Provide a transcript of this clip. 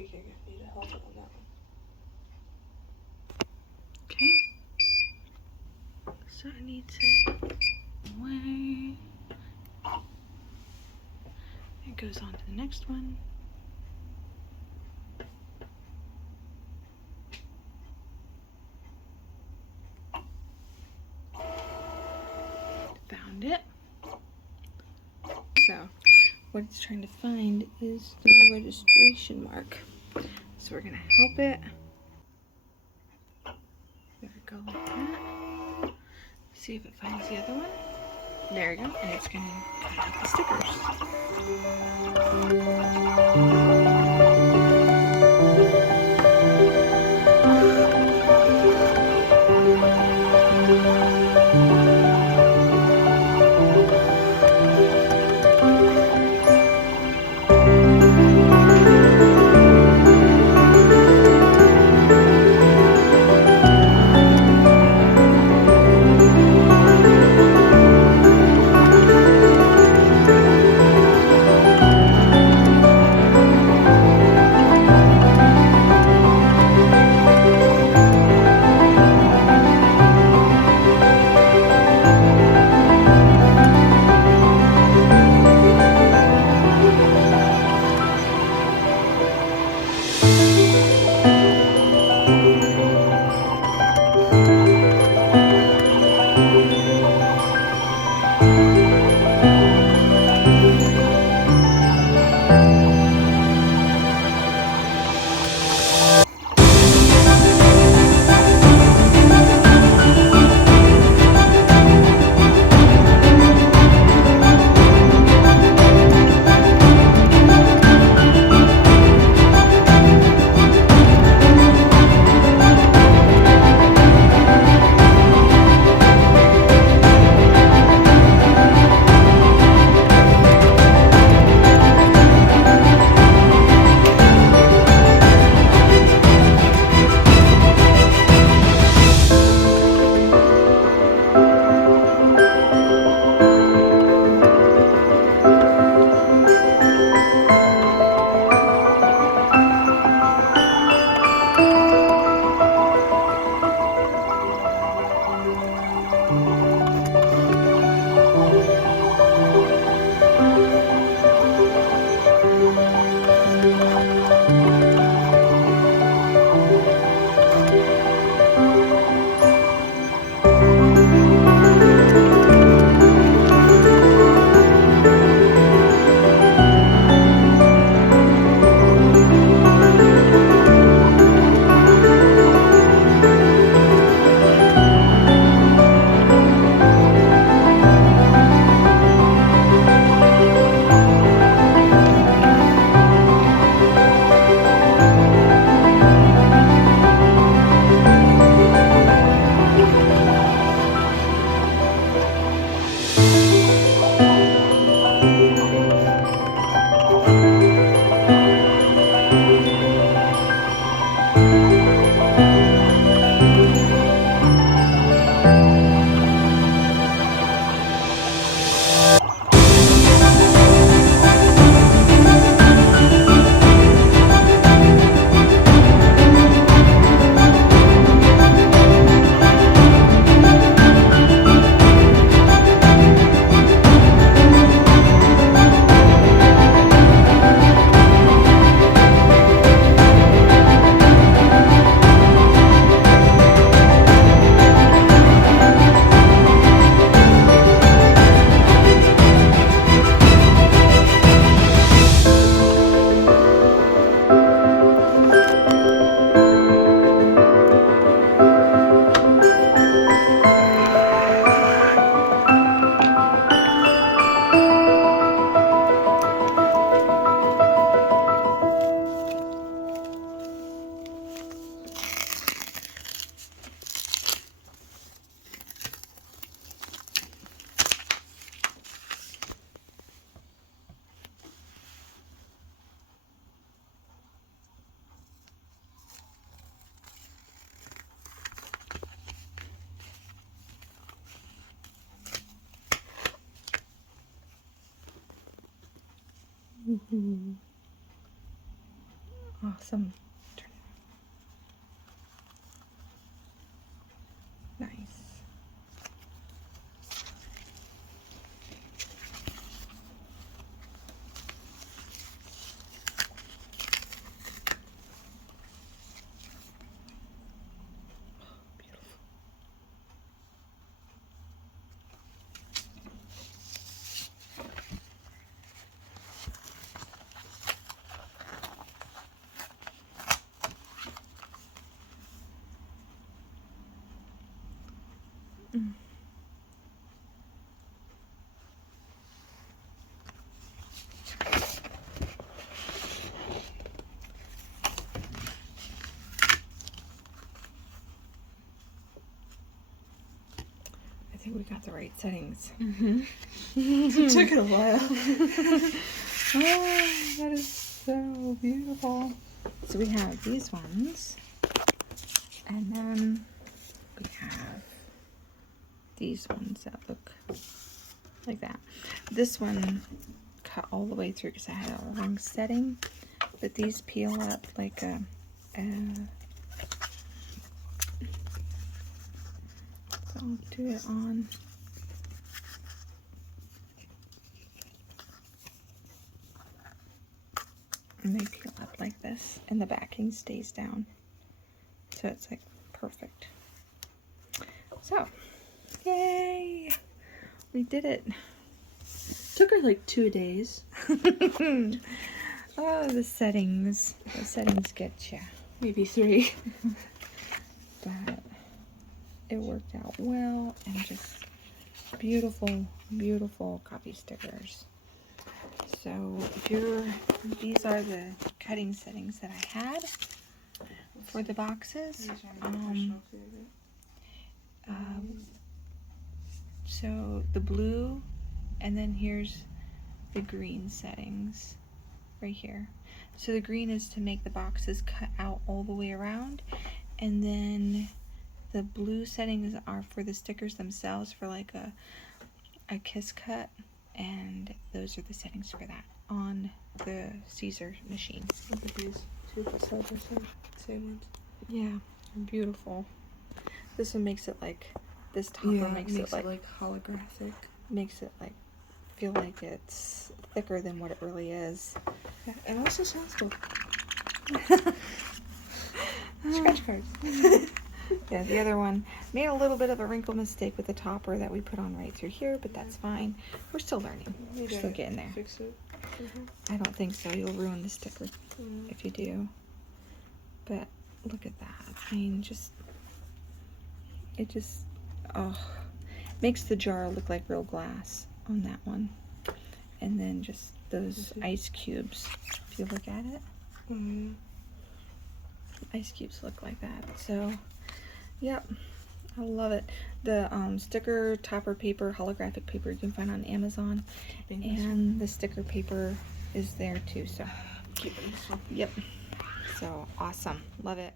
take care if you need help on that one. Okay. So I need to away. It goes on to the next one. Found it. So what it's trying to find is the registration mark. So we're gonna help it. There we go, like that. See if it finds the other one. There we go, and it's gonna cut out the stickers. Awesome. awesome. Nice. Mm. I think we got the right settings. Mm-hmm. It took it a while. Oh, that is so beautiful. So we have these ones, and then we have these ones that look like that. This one cut all the way through because I had a wrong setting, but these peel up like a so I'll do it on. And they peel up like this, and the backing stays down. So it's like perfect. So, yay! We did it. Took her like 2 days. Oh, the settings. The settings get you. Maybe 3. But it worked out well, and just beautiful, beautiful copy stickers. So these are the cutting settings that I had for the boxes. So the blue, and then here's the green settings right here. So the green is to make the boxes cut out all the way around, and then the blue settings are for the stickers themselves, for like a kiss cut, and those are the settings for that on the Siser machine. Look at these 2 side by side, same ones. Yeah, beautiful. This one makes it like, this topper makes it like holographic. Makes it like feel like it's thicker than what it really is. Yeah, and also sounds good. Scratch cards. Yeah, the other one made a little bit of a wrinkle mistake with the topper that we put on right through here, but that's fine. We're still learning. We're still getting there. Fix it. I don't think so. You'll ruin the sticker if you do. But look at that. I mean, it just, oh, makes the jar look like real glass on that one. And then just those ice cubes, if you look at it. Ice cubes look like that. So, yep, I love it. The sticker topper paper, holographic paper, you can find on Amazon. And the sticker paper is there too. So, Keeping this one. yep. So, awesome. Love it.